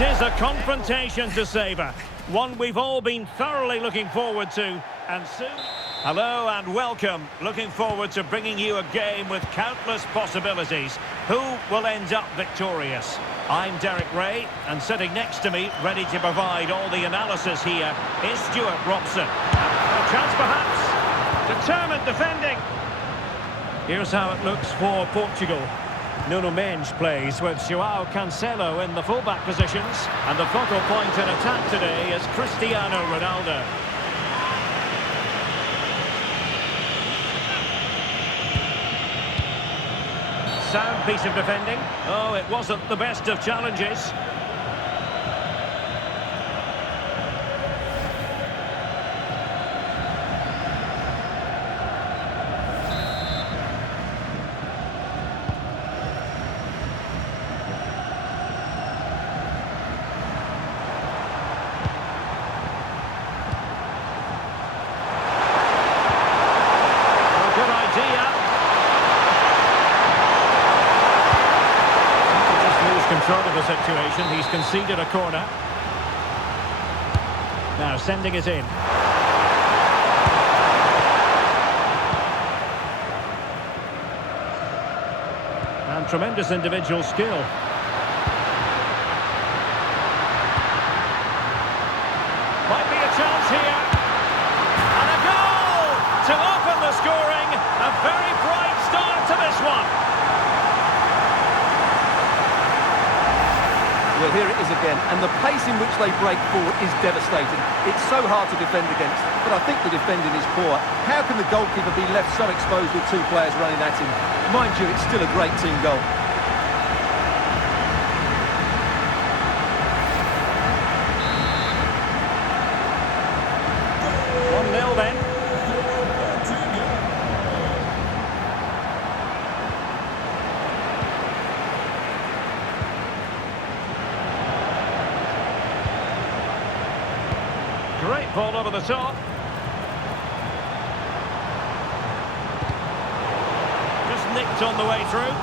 It is a confrontation to savour, one we've all been thoroughly looking forward to, and soon... Hello and welcome. Looking forward to bringing you a game with countless possibilities. Who will end up victorious? I'm Derek Ray, and sitting next to me, ready to provide all the analysis here, is Stuart Robson. A chance perhaps. Determined defending. Here's how it looks for Portugal. Nuno Mendes plays with João Cancelo in the fullback positions, and the focal point in attack today is Cristiano Ronaldo. Sound piece of defending. Oh, it wasn't the best of challenges. Control of the situation. He's conceded a corner. Now sending it in. And tremendous individual skill. Might be a chance here. And a goal to open the scoring. A very bright start to this one. Well, here it is again, and the pace in which they break forward is devastating. It's so hard to defend against, but I think the defending is poor. How can the goalkeeper be left so exposed with two players running at him? Mind you, it's still a great team goal. 1-0 then. Great ball over the top. Just nicked on the way through.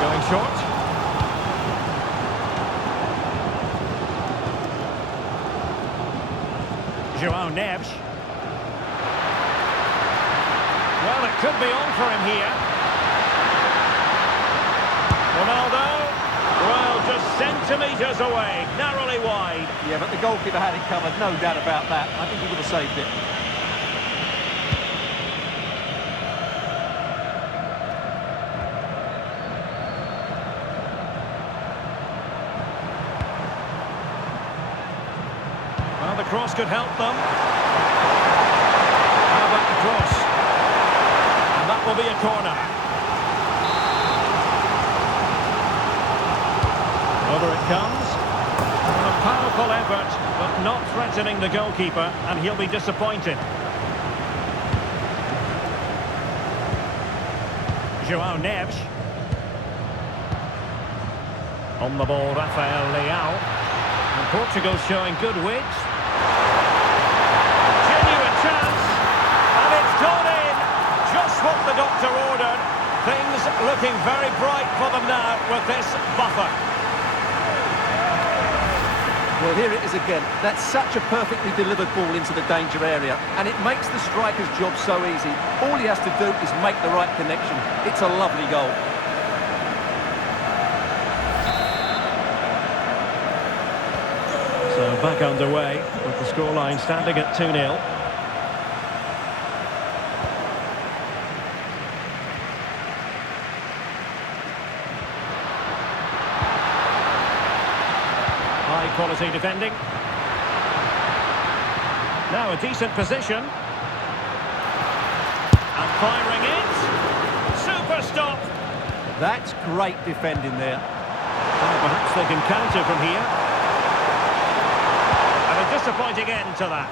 Going short. João Neves. Well, it could be on for him here. Ronaldo. Well, just centimetres away, narrowly wide. Yeah, but the goalkeeper had it covered, no doubt about that. I think he would have saved it. Well, the cross could help them. How about the cross? And that will be a corner. Over it comes. A powerful effort, but not threatening the goalkeeper, and he'll be disappointed. João Neves. On the ball, Rafael Leao. And Portugal showing good wit. Genuine chance. And it's gone in. Just what the doctor ordered. Things looking very bright for them now with this buffer. Well, here it is again. That's such a perfectly delivered ball into the danger area, and it makes the striker's job so easy. All he has to do is make the right connection. It's a lovely goal. So back underway with the scoreline standing at 2-0. High-quality defending. Now a decent position. And firing it. Super stop. That's great defending there. Well, perhaps they can counter from here. And a disappointing end to that.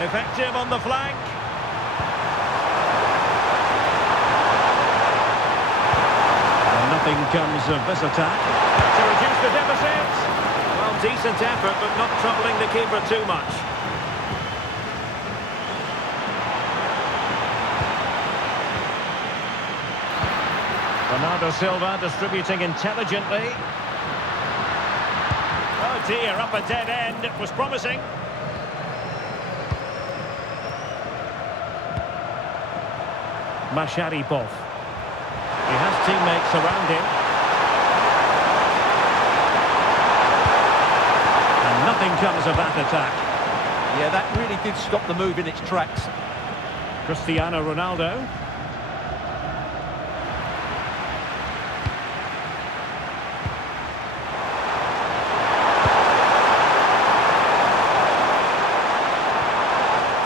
Effective on the flank. And nothing comes of this attack. To reduce the deficit. Well, decent effort, but not troubling the keeper too much. Bernardo Silva distributing intelligently. Oh dear, up a dead end. It was promising. Masharipov. He has teammates around him. And nothing comes of that attack. Yeah, that really did stop the move in its tracks. Cristiano Ronaldo.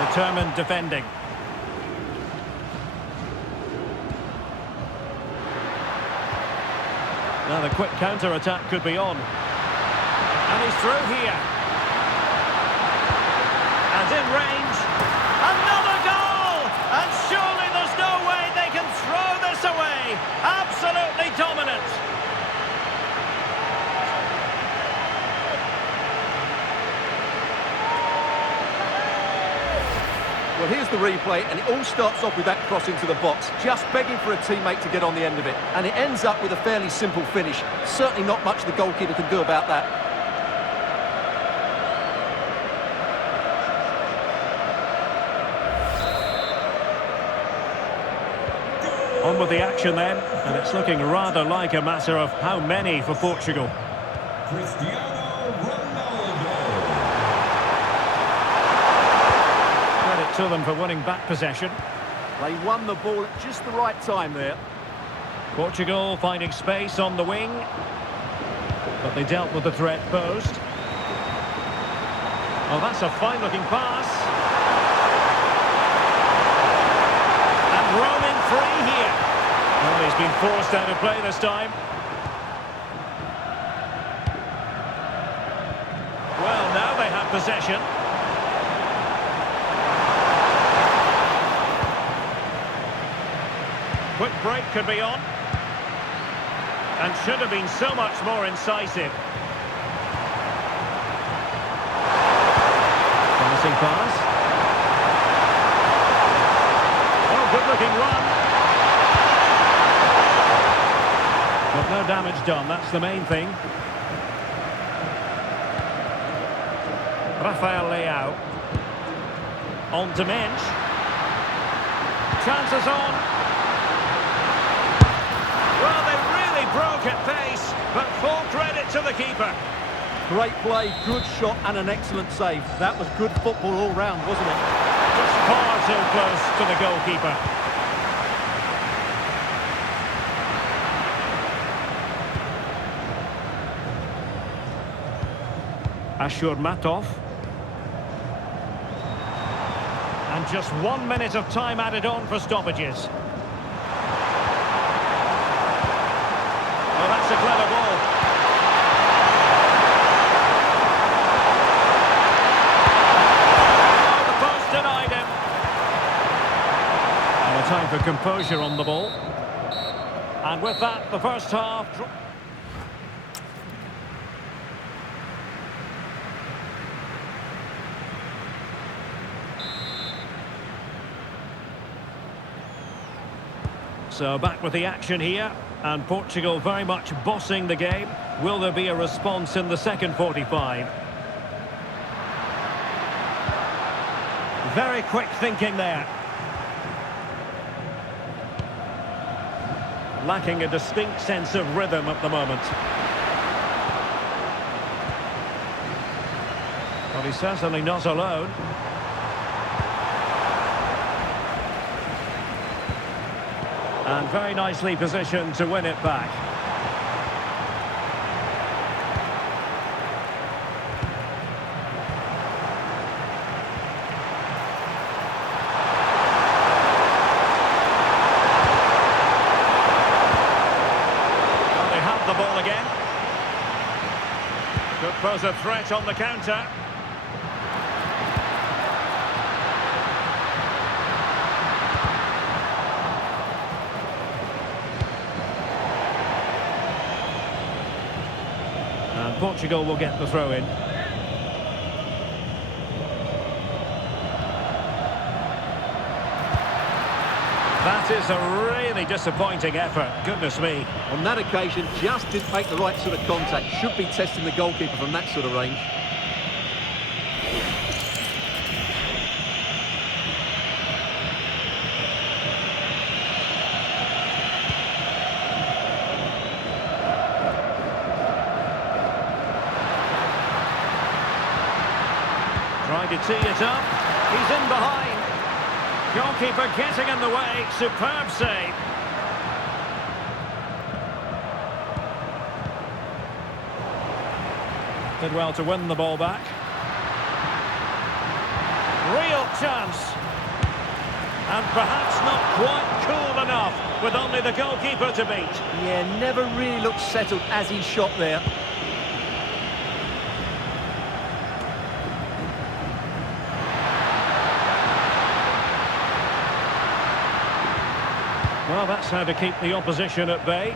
Determined defending. Now the quick counter-attack could be on. And he's through here. And in range. Another goal! And surely there's no way they can throw this away. Absolutely dominant. Well, here's the replay, and it all starts off with that cross into the box, just begging for a teammate to get on the end of it. And it ends up with a fairly simple finish. Certainly not much the goalkeeper can do about that. On with the action then, and it's looking rather like a matter of how many for Portugal. Credit to them for winning back possession. They won the ball at just the right time there. Portugal finding space on the wing, but they dealt with the threat posed. Oh, that's a fine-looking pass. And roaming free here. Well, he's been forced out of play this time. Well, now they have possession. Quick break could be on. And should have been so much more incisive. Promising pass. Oh, good-looking run. But no damage done, that's the main thing. Rafael Leao. On to Mensch. Chances on. Well, they really broke at pace, but full credit to the keeper. Great play, good shot and an excellent save. That was good football all round, wasn't it? Just far too close to the goalkeeper. Ashurmatov. And just 1 minute of time added on for stoppages. Oh, that's a clever ball. Oh, the post denied him. And a time for composure on the ball. And with that, the first half... So back with the action here, and Portugal very much bossing the game. Will there be a response in the second 45? Very quick thinking there. Lacking a distinct sense of rhythm at the moment. But he's certainly not alone. And very nicely positioned to win it back. Well, they have the ball again. Could pose a threat on the counter. Portugal will get the throw in. That is a really disappointing effort. Goodness me. On that occasion, just didn't make the right sort of contact. Should be testing the goalkeeper from that sort of range. Trying to tee it up. He's in behind. Goalkeeper getting in the way. Superb save. Did well to win the ball back. Real chance. And perhaps not quite cool enough with only the goalkeeper to beat. Yeah, never really looked settled as he shot there. Well, that's how to keep the opposition at bay.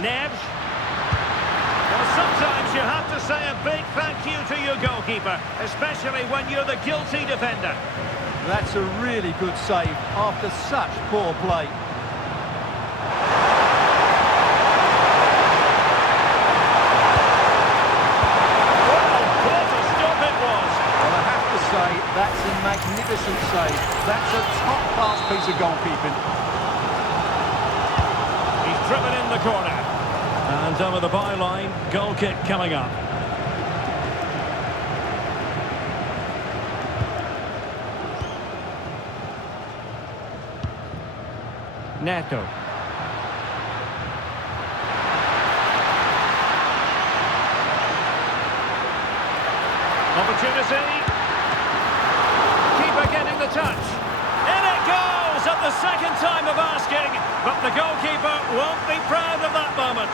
Neves. Well, sometimes you have to say a big thank you to your goalkeeper, especially when you're the guilty defender. That's a really good save after such poor play. Well, what a stop it was. Well, I have to say, that's a magnificent save. That's a top-class piece of goalkeeping. Driven in the corner. And over the byline, goal kick coming up. Neto. Opportunity. Keeper getting the touch. In it goes at the second time of asking, but the goalkeeper won't be proud of that moment.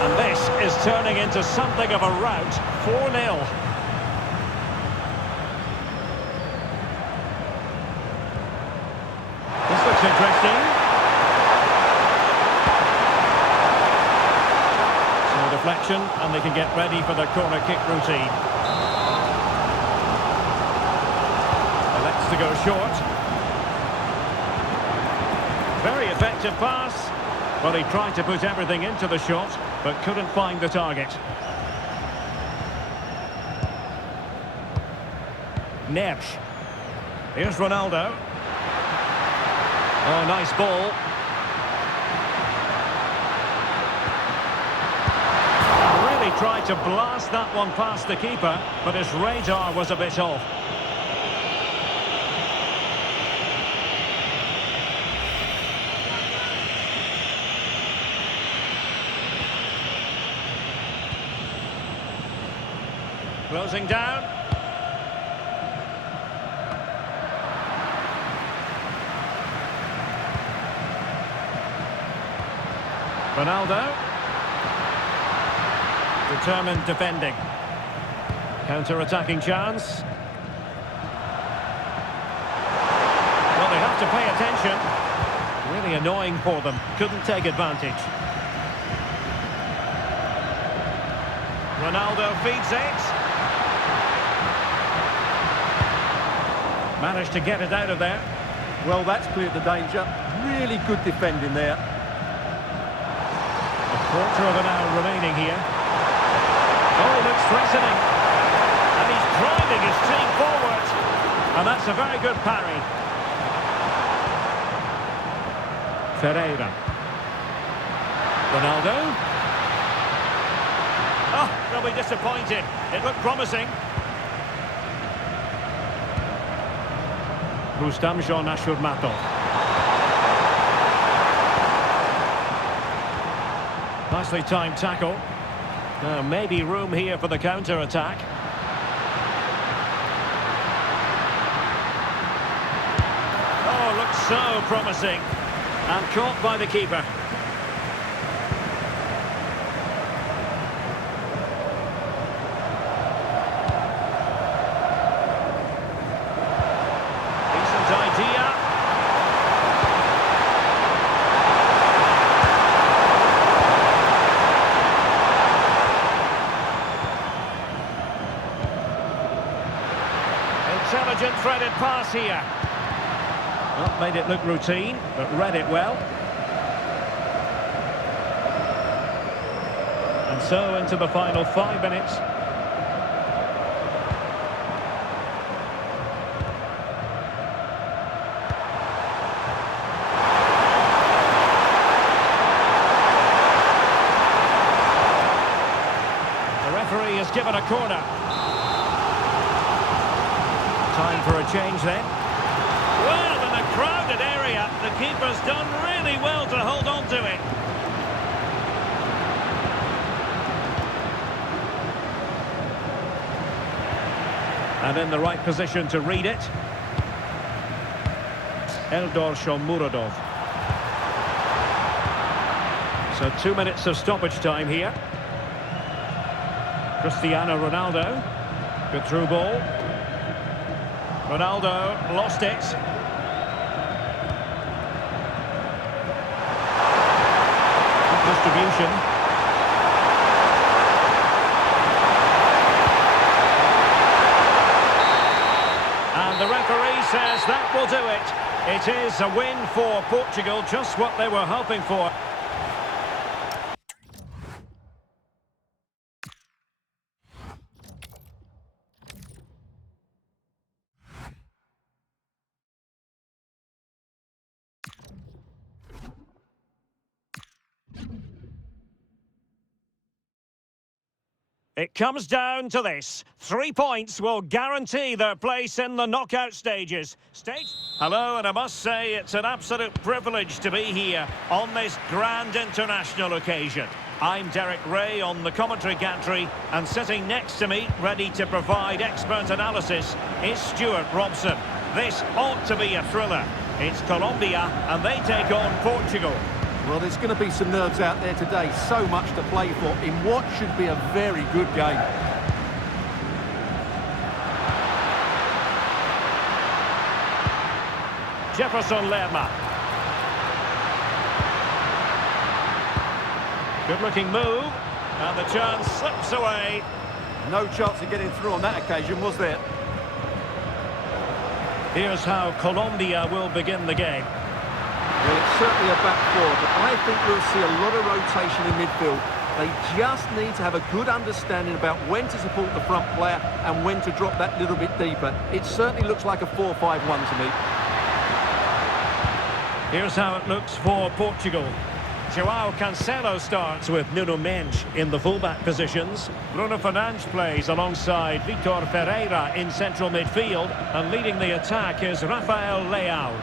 And this is turning into something of a rout. 4-0. Looks interesting. So deflection, and they can get ready for the corner kick routine. Elects to go short. Very effective pass. Well, he tried to put everything into the shot, but couldn't find the target. Neves. Here's Ronaldo. Oh, nice ball. Really tried to blast that one past the keeper, but his radar was a bit off. Closing down. Ronaldo. Determined defending. Counter-attacking chance. Well, they have to pay attention. Really annoying for them. Couldn't take advantage. Ronaldo feeds it. Managed to get it out of there. Well, that's cleared the danger. Really good defending there. Quarter of an hour remaining here. Oh, he looks threatening. And he's driving his team forward. And that's a very good parry. Ferreira. Ronaldo. Oh, they'll be disappointed. It looked promising. Rustam Ashurmatov. Nicely timed tackle. Now maybe room here for the counter-attack. Oh, looks so promising. And caught by the keeper. Decent idea. Intelligent threaded pass here. Not made it look routine, but read it well. And so into the final 5 minutes. The referee has given a corner. Time for a change then. Well, in a crowded area, the keeper's done really well to hold on to it. And in the right position to read it. Eldor Shomurodov. So 2 minutes of stoppage time here. Cristiano Ronaldo. Good through ball. Ronaldo lost it. Good distribution. And the referee says that will do it. It is a win for Portugal, just what they were hoping for. It comes down to this. 3 points will guarantee their place in the knockout stages. Hello, and I must say it's an absolute privilege to be here on this grand international occasion. I'm Derek Ray on the commentary gantry, and sitting next to me, ready to provide expert analysis, is Stuart Robson. This ought to be a thriller. It's Colombia, and they take on Portugal. Well, there's going to be some nerves out there today. So much to play for in what should be a very good game. Jefferson Lerma. Good-looking move. And the chance slips away. No chance of getting through on that occasion, was there? Here's how Colombia will begin the game. Well, it's certainly a back four, but I think we'll see a lot of rotation in midfield. They just need to have a good understanding about when to support the front player and when to drop that little bit deeper. It certainly looks like a 4-5-1 to me. Here's how it looks for Portugal. João Cancelo starts with Nuno Mendes in the fullback positions. Bruno Fernandes plays alongside Vitor Ferreira in central midfield, and leading the attack is Rafael Leao.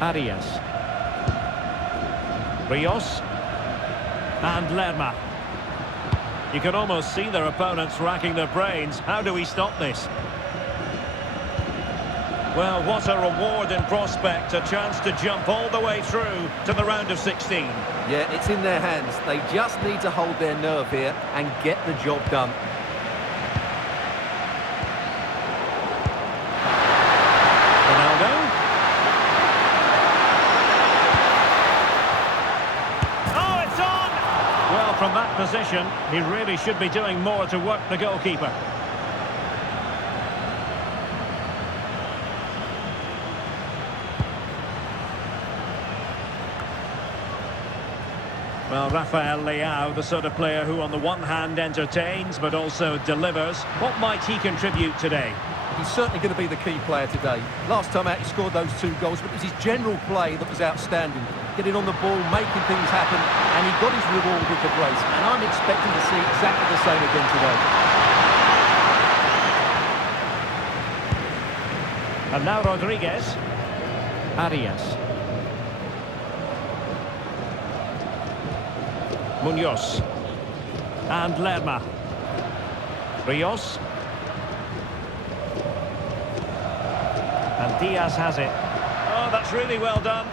Arias. Rios. And Lerma. You can almost see their opponents racking their brains. How do we stop this? Well, what a reward in prospect. A chance to jump all the way through to the round of 16. Yeah, it's in their hands. They just need to hold their nerve here and get the job done. From that position, he really should be doing more to work the goalkeeper. Well, Rafael Leao, the sort of player who on the one hand entertains but also delivers. What might he contribute today? He's certainly going to be the key player today. Last time out he scored those 2 goals, but it was his general play that was outstanding. Getting on the ball, making things happen, and he got his reward with the brace. And I'm expecting to see exactly the same again today. And now Rodriguez. Arias. Munoz. And Lerma. Rios. Diaz has it. Oh, that's really well done.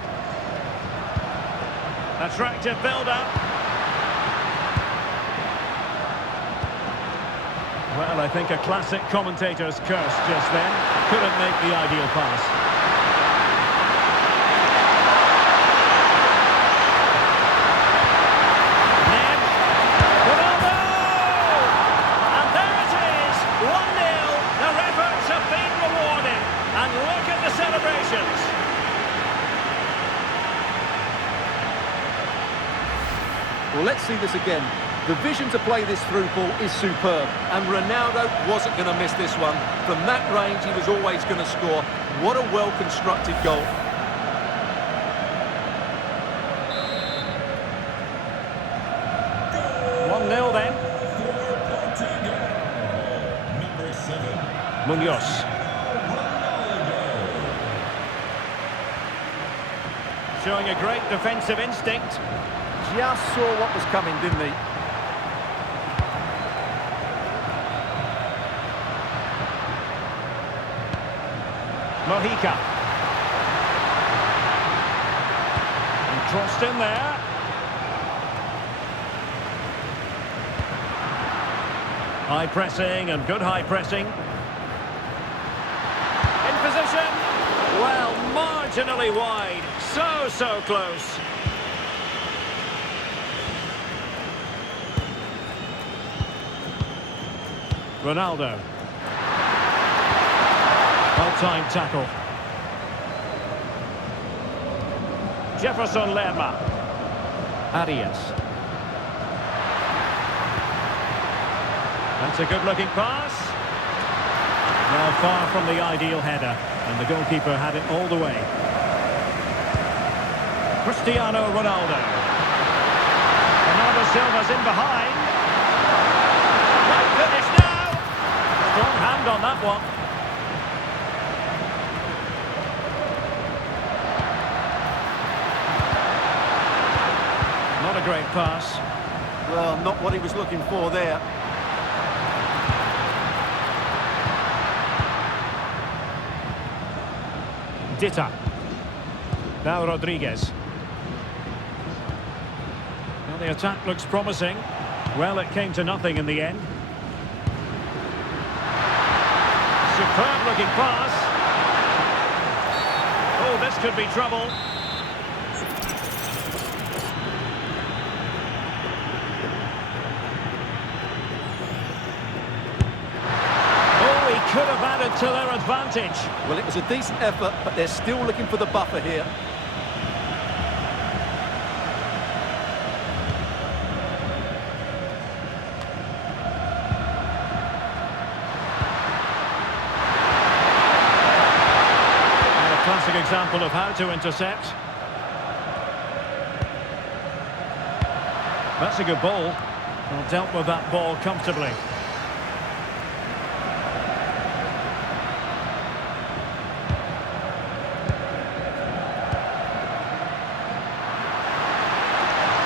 Attractive build-up. Well, I think a classic commentator's curse just then. Couldn't make the ideal pass. Ned. Ronaldo! And there it is, 1-0. Their efforts have been rewarded. And look at the celebrations. Well, let's see this again. The vision to play this through ball is superb, and Ronaldo wasn't going to miss this one. From that range, he was always going to score. What a well-constructed goal. Goal. 1-0 then. Number 7. Munoz. Showing a great defensive instinct. Just saw what was coming, didn't he? Mojica. And crossed in there. High pressing and good high pressing. In position. Well, marginally wide. So close. Ronaldo. Well-timed tackle. Jefferson Lerma. Arias. That's a good-looking pass. Well, far from the ideal header, and the goalkeeper had it all the way. Cristiano Ronaldo. Bernardo Silva's in behind. Might finish now. Strong hand on that one. Not a great pass. Well, not what he was looking for there. Dita. Now Rodriguez. Well, the attack looks promising. Well, it came to nothing in the end. Superb looking pass. Oh, this could be trouble. Could have added to their advantage. Well, it was a decent effort, but they're still looking for the buffer here. And a classic example of how to intercept. That's a good ball. Well, dealt with that ball comfortably.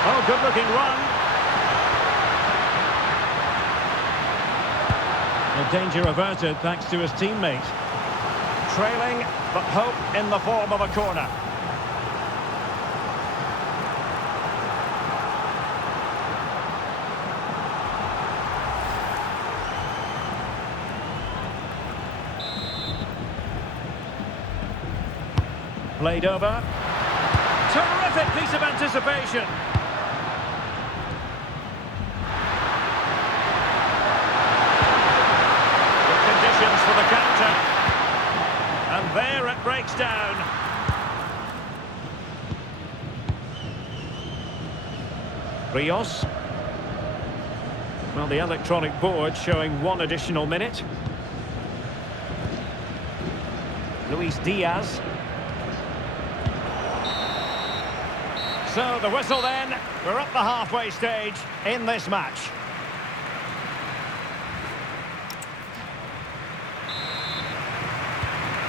Oh, good-looking run. The danger averted thanks to his teammate. Trailing, but hope in the form of a corner. Played over. Terrific piece of anticipation. For the counter, and there it breaks down. Rios. Well, the electronic board showing 1 additional minute. Luis Diaz. So the whistle then. We're at the halfway stage in this match.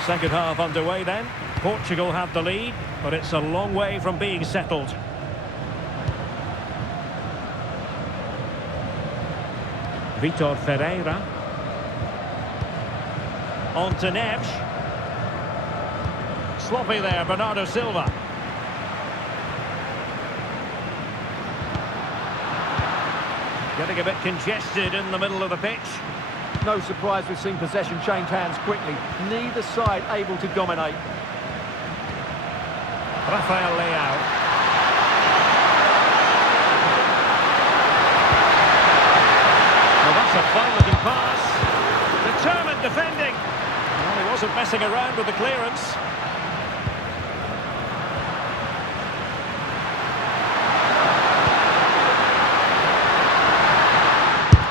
Second half underway then. Portugal have the lead, but it's a long way from being settled. Vitor Ferreira. On to Neves. sloppy there, Bernardo Silva. Getting a bit congested in the middle of the pitch. No surprise we've seen possession change hands quickly. Neither side able to dominate. Rafael Leao. Well, that's a fine-looking pass. Determined defending. Well, he wasn't messing around with the clearance.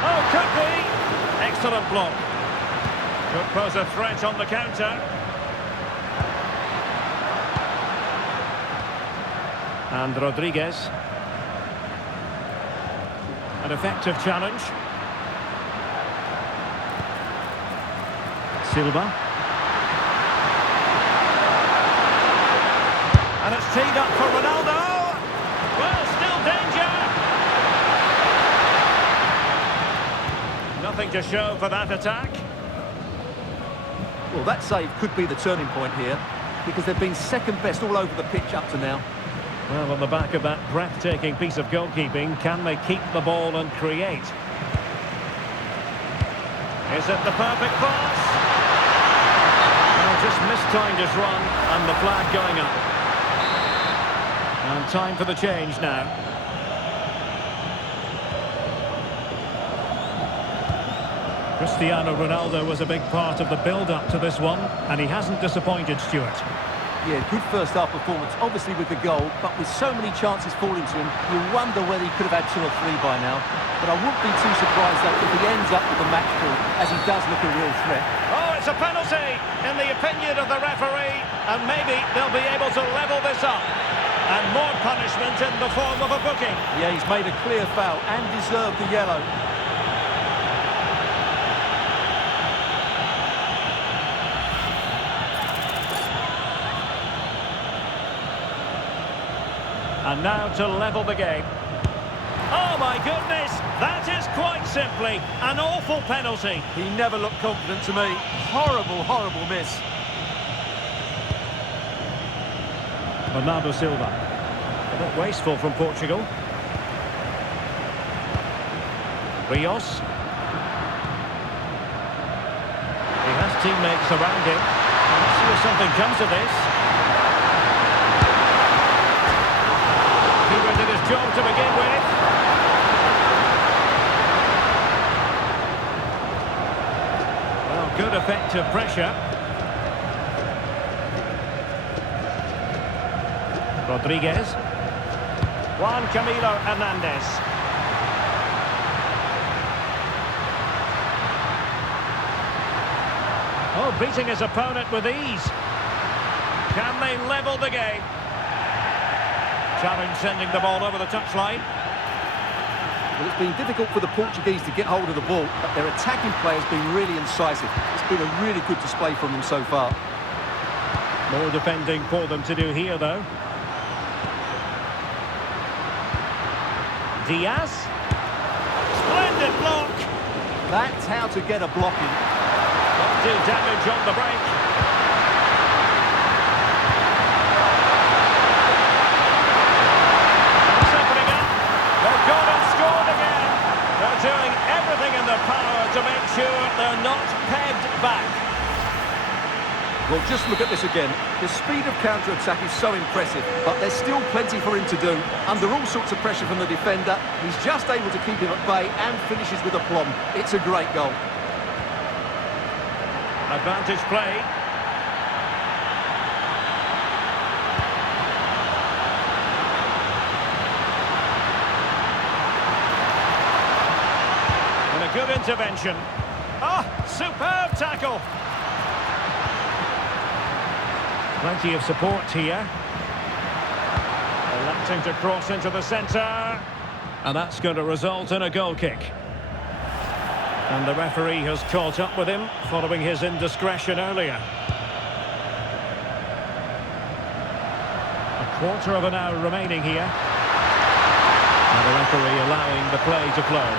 Oh, could be. Excellent block. Could pose a threat on the counter. And Rodriguez. An effective challenge. Silva. And it's teed up for Ronaldo. Well, still danger. Nothing to show for that attack. Well, that save could be the turning point here, because they've been second best all over the pitch up to now. Well, on the back of that breathtaking piece of goalkeeping, can they keep the ball and create? Is it the perfect pass? Well, just mistimed his run, and the flag going up. And time for the change now. Cristiano Ronaldo was a big part of the build-up to this one, and he hasn't disappointed, Stuart. Yeah, good first-half performance, obviously with the goal, but with so many chances falling to him, you wonder whether he could have had 2 or 3 by now. But I wouldn't be too surprised, though, if he ends up with a match ball, as he does look a real threat. Oh, it's a penalty, in the opinion of the referee, and maybe they'll be able to level this up. And more punishment in the form of a booking. Yeah, he's made a clear foul and deserved the yellow. And now to level the game. Oh my goodness, that is quite simply an awful penalty. He never looked confident to me. Horrible, horrible miss. Bernardo Silva. A bit wasteful from Portugal. Rios. He has teammates around him. Let's see if something comes of this. Keeper did his job to begin with. Well, good effective pressure. Rodriguez. Juan Camilo Hernandez. Oh, beating his opponent with ease. Can they level the game? Challenge sending the ball over the touchline. Well, it's been difficult for the Portuguese to get hold of the ball, but their attacking play has been really incisive. It's been a really good display from them so far. More defending for them to do here, though. Diaz. Splendid block. That's how to get a block in. Not do damage on the break. That's opening up. They've gone and scored again. They're doing everything in their power to make sure they're not pegged back. Well, just look at this again. The speed of counter-attack is so impressive, but there's still plenty for him to do. Under all sorts of pressure from the defender, he's just able to keep him at bay and finishes with aplomb. It's a great goal. Advantage play. And a good intervention. Ah, superb tackle. Plenty of support here. Electing to cross into the centre. And that's going to result in a goal kick. And the referee has caught up with him following his indiscretion earlier. A quarter of an hour remaining here. And the referee allowing the play to flow.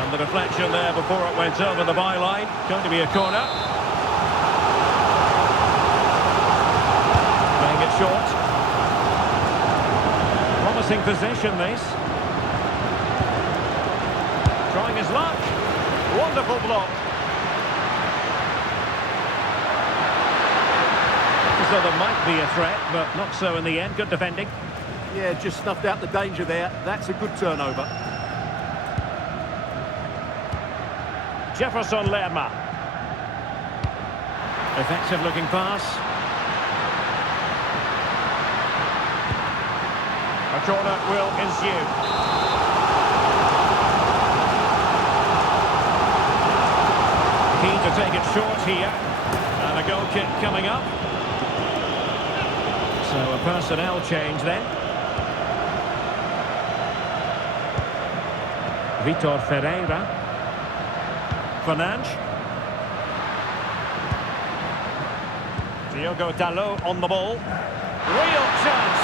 And the deflection there before it went over the byline. Going to be a corner. Playing it short. Promising possession, this. Trying his luck. Wonderful block. So there might be a threat, but not so in the end. Good defending. Yeah, just snuffed out the danger there. That's a good turnover. Jefferson Lerma. Effective looking pass. A corner will ensue. Keen to take it short here. And a goal kick coming up. So a personnel change then. Vitor Ferreira. Fernandes. Diogo Dalot on the ball. Real chance.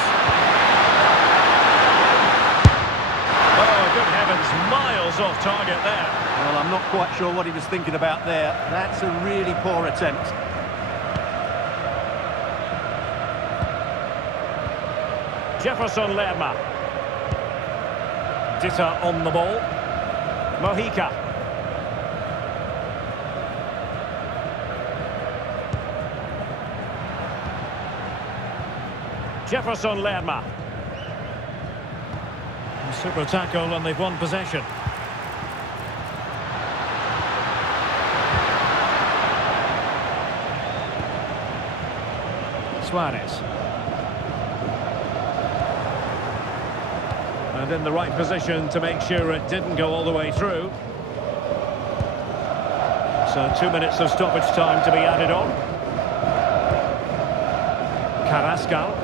Oh, good heavens, miles off target there. Well, I'm not quite sure what he was thinking about there. That's a really poor attempt. Jefferson Lerma. Dita on the ball. Mojica. Jefferson Lerma. Super tackle and they've won possession. Suarez. And in the right position to make sure it didn't go all the way through. So 2 minutes of stoppage time to be added on. Carrascal.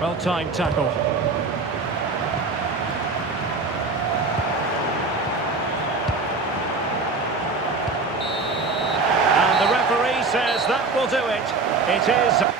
Well-timed tackle. And the referee says that will do it. It is...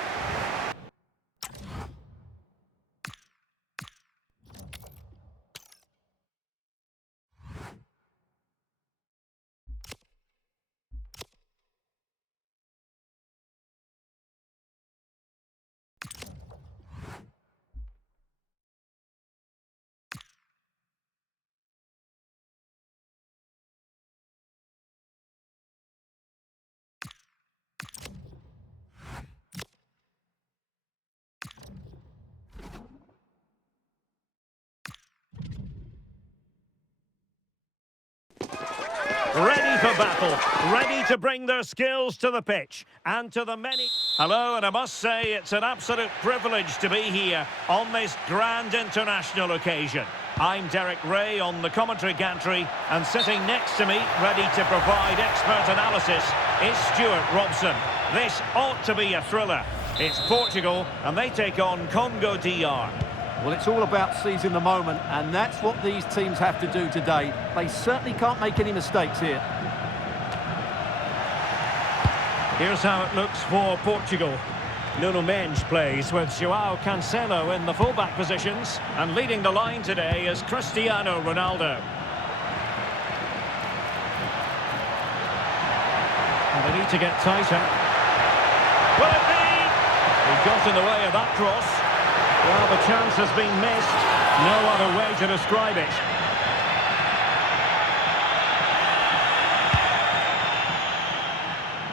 Ready for battle, ready to bring their skills to the pitch and to the many... Hello, and I must say it's an absolute privilege to be here on this grand international occasion. I'm Derek Ray on the commentary gantry, and sitting next to me, ready to provide expert analysis, is Stuart Robson. This ought to be a thriller. It's Portugal, and they take on Congo DR. Well, it's all about seizing the moment, and that's what these teams have to do today. They certainly can't make any mistakes here. Here's how it looks for Portugal. Nuno Mendes plays with João Cancelo in the fullback positions, and leading the line today is Cristiano Ronaldo. And they need to get tighter. Will it be? He got in the way of that cross. Well, the chance has been missed. No other way to describe it.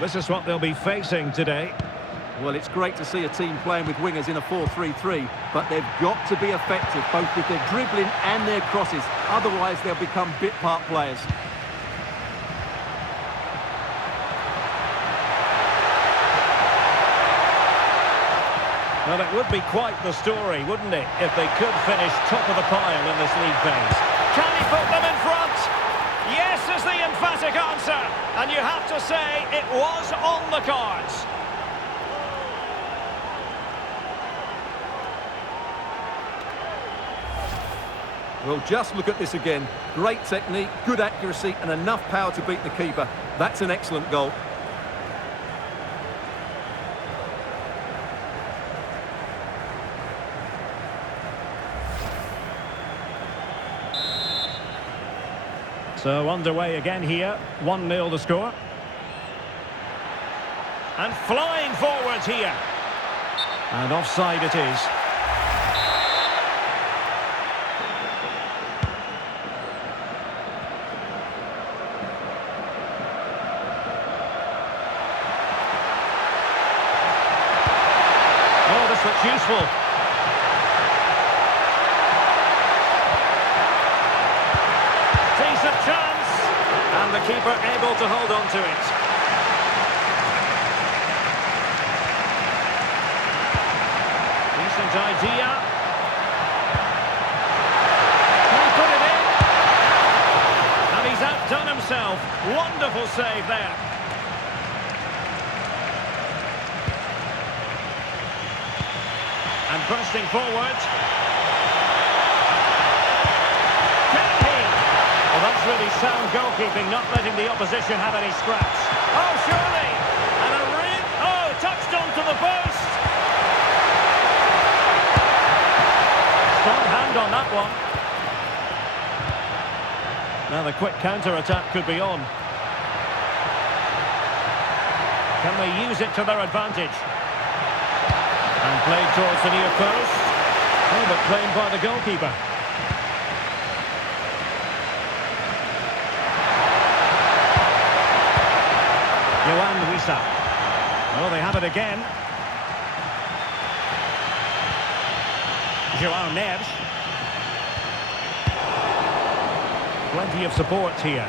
This is what they'll be facing today. Well, it's great to see a team playing with wingers in a 4-3-3, but they've got to be effective, both with their dribbling and their crosses. Otherwise, they'll become bit-part players. Well, it would be quite the story, wouldn't it, if they could finish top of the pile in this league phase. Can he put them in front? Yes is the emphatic answer. And you have to say it was on the cards. Well, just look at this again. Great technique, good accuracy, and enough power to beat the keeper. That's an excellent goal. So underway again here, 1-0 the score. And flying forwards here. And offside it is. Oh, this looks useful. Decent chance. And the keeper able to hold on to it. Decent idea. He put it in. And he's outdone himself. Wonderful save there. And bursting forward. Can he? Well, that's really sound goalkeeping, not letting the opposition have any scraps. Oh, surely. And a ring. Oh, touched onto the post. Strong hand on that one. Now the quick counter-attack could be on. Can they use it to their advantage? And played towards the near post. Oh, but claimed by the goalkeeper. Johan Wissa. Oh, they have it again. João Neves. Plenty of support here.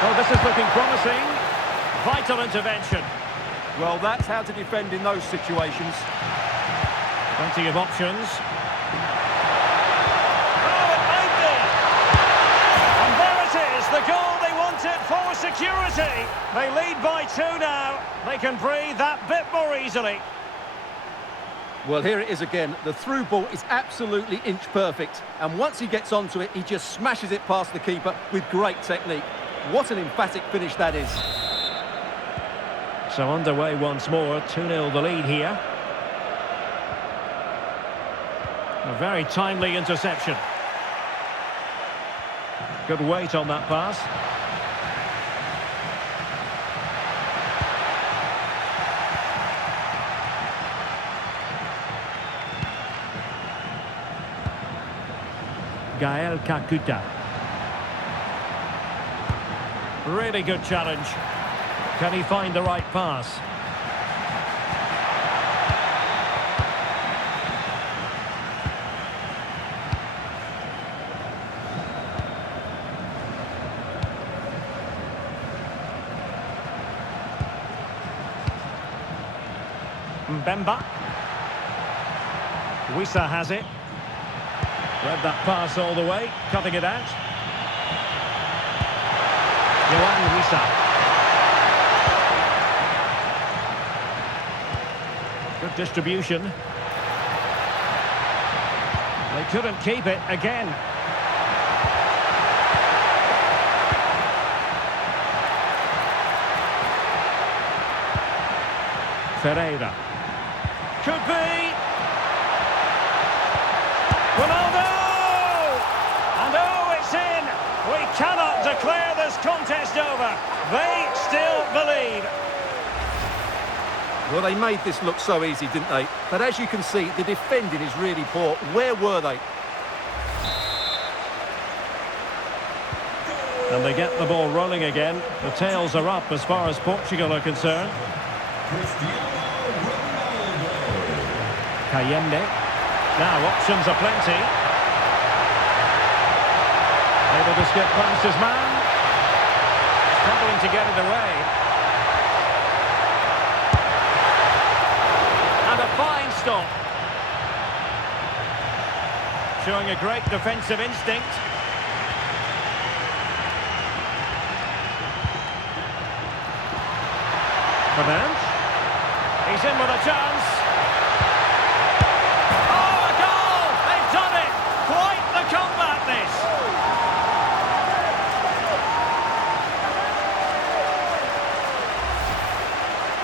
Oh, this is looking promising. Vital intervention. Well, that's how to defend in those situations. Plenty of options. Oh, it might be. And there it is, the goal they wanted for security. They lead by 2 now. They can breathe that bit more easily. Well, here it is again. The through ball is absolutely inch perfect. And once he gets onto it, he just smashes it past the keeper with great technique. What an emphatic finish that is. So underway once more, 2-0 the lead here. A very timely interception. Good weight on that pass. Gael Kakuta. Really good challenge. Can he find the right pass? Mbemba. Wissa has it. Read that pass all the way, cutting it out. Johan Wissa. Good distribution. They couldn't keep it again. Ferreira. Could be. Ronaldo! And oh, it's in! We cannot declare this contest over. They still believe. Well, they made this look so easy, didn't they? But as you can see, the defending is really poor. Where were they? And they get the ball rolling again. The tails are up as far as Portugal are concerned. Cayenne. Now options are plenty. Able to skip past his man. Struggling to get it away. And a fine stop. Showing a great defensive instinct. Fernandes. He's in with a chance. Oh, a goal! They've done it! Quite the comeback, this.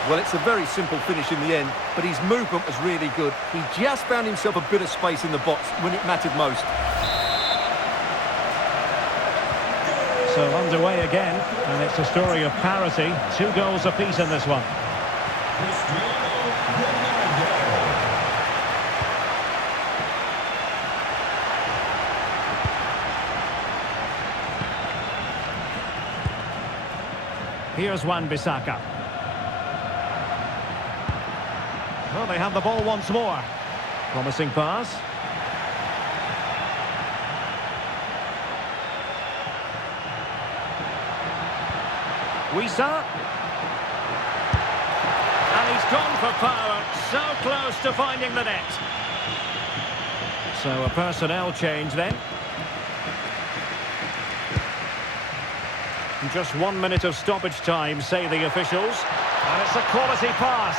Well, it's a very simple finish in the end, but his movement was really good. He just found himself a bit of space in the box when it mattered most. So underway again, and it's a story of parity. 2 goals apiece in this one. Here's Wan-Bissaka. Well, they have the ball once more. Promising pass. Wisa. And he's gone for power. So close to finding the net. So a personnel change then. Just 1 minute of stoppage time, say the officials. And it's a quality pass.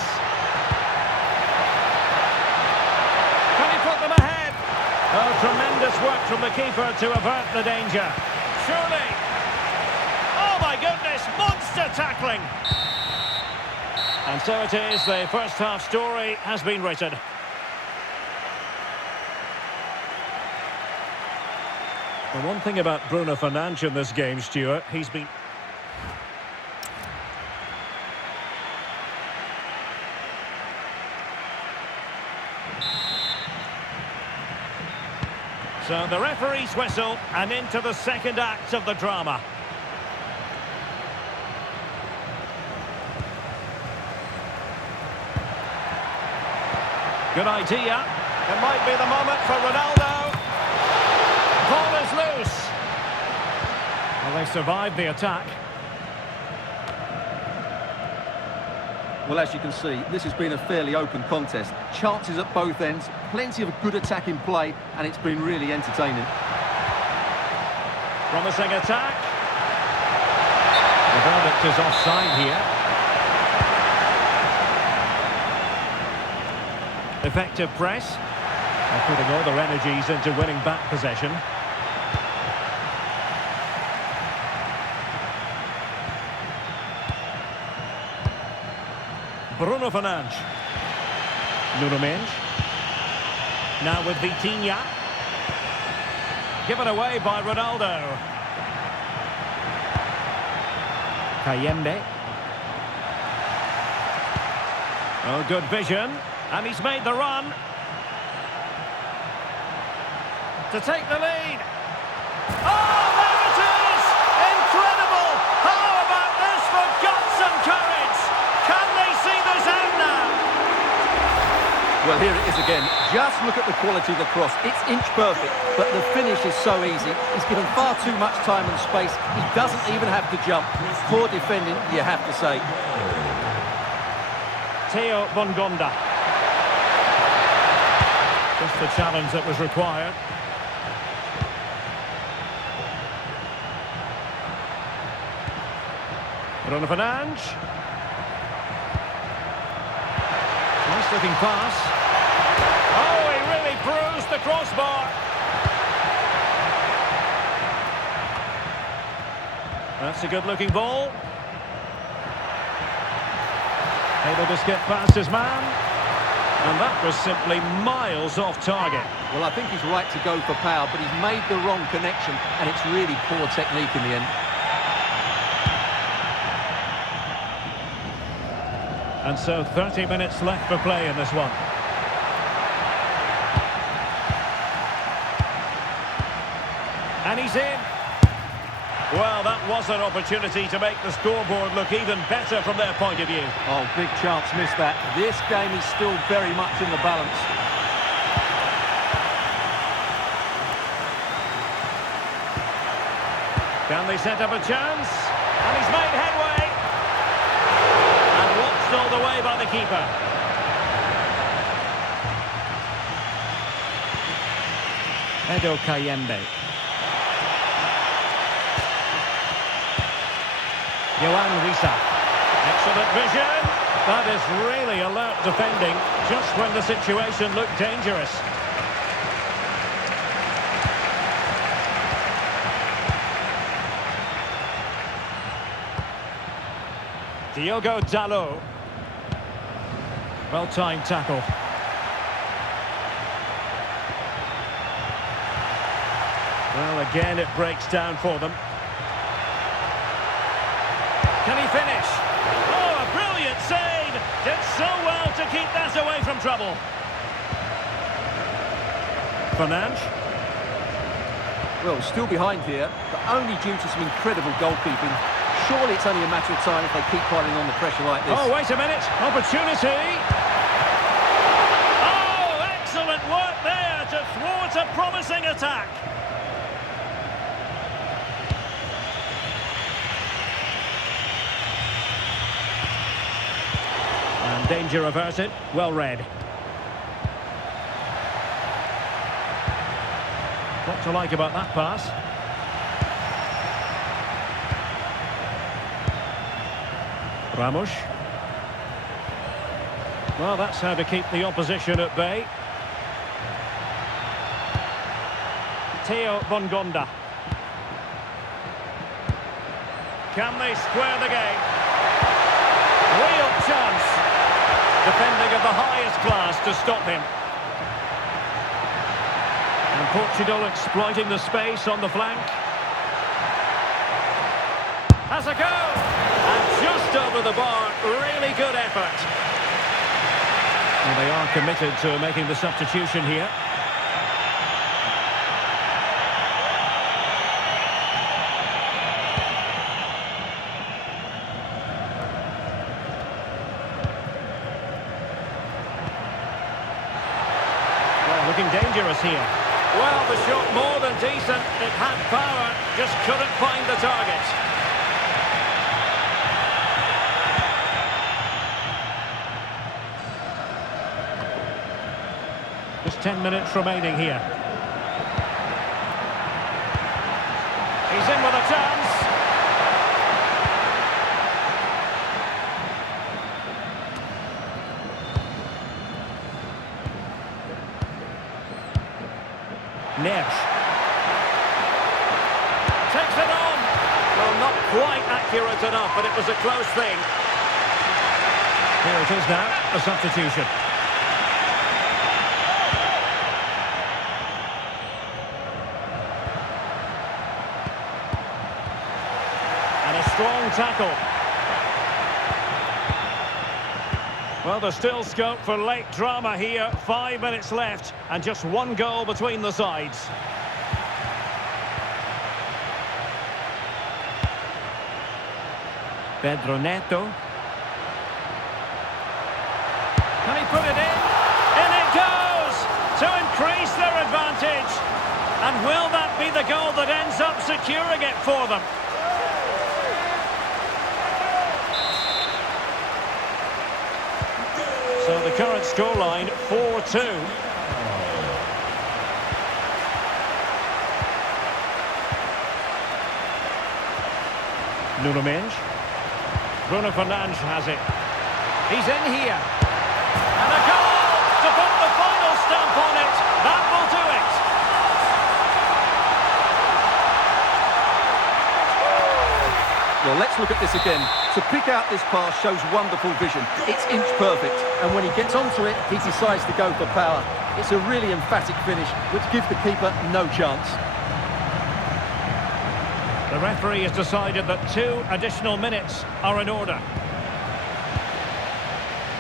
Can he put them ahead? Oh, tremendous work from the keeper to avert the danger. Surely. Oh my goodness, monster tackling. And so it is, the first half story has been written. The one thing about Bruno Fernandes in this game, Stuart, he's been... So the referee's whistle, and into the second act of the drama. Good idea. It might be the moment for Ronaldo. Ball is loose. Well, they survived the attack. Well, as you can see, this has been a fairly open contest. Chances at both ends, plenty of good attacking play, and it's been really entertaining. Promising attack. The verdict is offside here. Effective press. They're putting all their energies into winning back possession. Bruno Fernandes. Nuno Mendes. Now with Vitinha. Given away by Ronaldo. Kayembe. Oh, good vision. And he's made the run. To take the lead. Oh, there it is! Incredible! How about this for guts and courage? Can they see this out now? Well, here it is again. Just look at the quality of the cross. It's inch perfect, but the finish is so easy. He's given far too much time and space. He doesn't even have to jump. Poor defending, you have to say. Theo Bongonda. Just the challenge that was required. Bruno Fernandes. Nice looking pass. Oh, he really bruised the crossbar. That's a good looking ball. Able to skip past his man. And that was simply miles off target. Well, I think he's right to go for power, but he's made the wrong connection, and it's really poor technique in the end. And so 30 minutes left for play in this one. And he's in. Well, that was an opportunity to make the scoreboard look even better from their point of view. Oh, big chance missed that. This game is still very much in the balance. Can they set up a chance? And he's made headway. And watched all the way by the keeper. Edo Kayembe. Wisa. Excellent vision. That is really alert defending, just when the situation looked dangerous. Diogo Dalot. Well-timed tackle. Well, again, it breaks down for them. Can he finish? Oh, a brilliant save! Did so well to keep that away from trouble. Fernandes. Well, still behind here, but only due to some incredible goalkeeping. Surely it's only a matter of time if they keep piling on the pressure like this. Oh, wait a minute. Opportunity. Oh, excellent work there to thwart a promising attack. And danger averted. Well read. What to like about that pass? Ramos. Well, that's how to keep the opposition at bay. Theo Bongonda. Can they square the game? Real chance. Defending of the highest class to stop him. And Portugal exploiting the space on the flank. Has a go! And just over the bar, really good effort. And they are committed to making the substitution here. Well, looking dangerous here. Well, the shot more than decent. It had power, just couldn't find the target. Just 10 minutes remaining here. He's in with a chance. Neves. Takes it on. Well, not quite accurate enough, but it was a close thing. Here it is now, a substitution. And a strong tackle. Well, there's still scope for late drama here. 5 minutes left and just one goal between the sides. Pedro Neto. Can he put it in? In it goes! To increase their advantage. And will that be the goal that ends up securing it for them? So the current scoreline, 4-2. Nuno Mendes. Bruno Fernandes has it. He's in here. And a goal to put the final stamp on it. That will do it. Well, let's look at this again. To pick out this pass shows wonderful vision. It's inch perfect. And when he gets onto it, he decides to go for power. It's a really emphatic finish, which gives the keeper no chance. The referee has decided that 2 additional minutes are in order.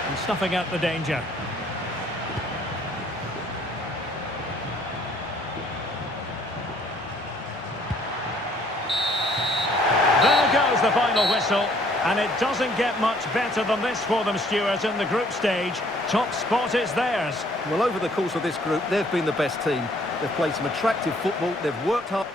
And snuffing out the danger. There goes the final whistle. And it doesn't get much better than this for them, Stuart, in the group stage. Top spot is theirs. Well, over the course of this group, they've been the best team. They've played some attractive football, they've worked hard.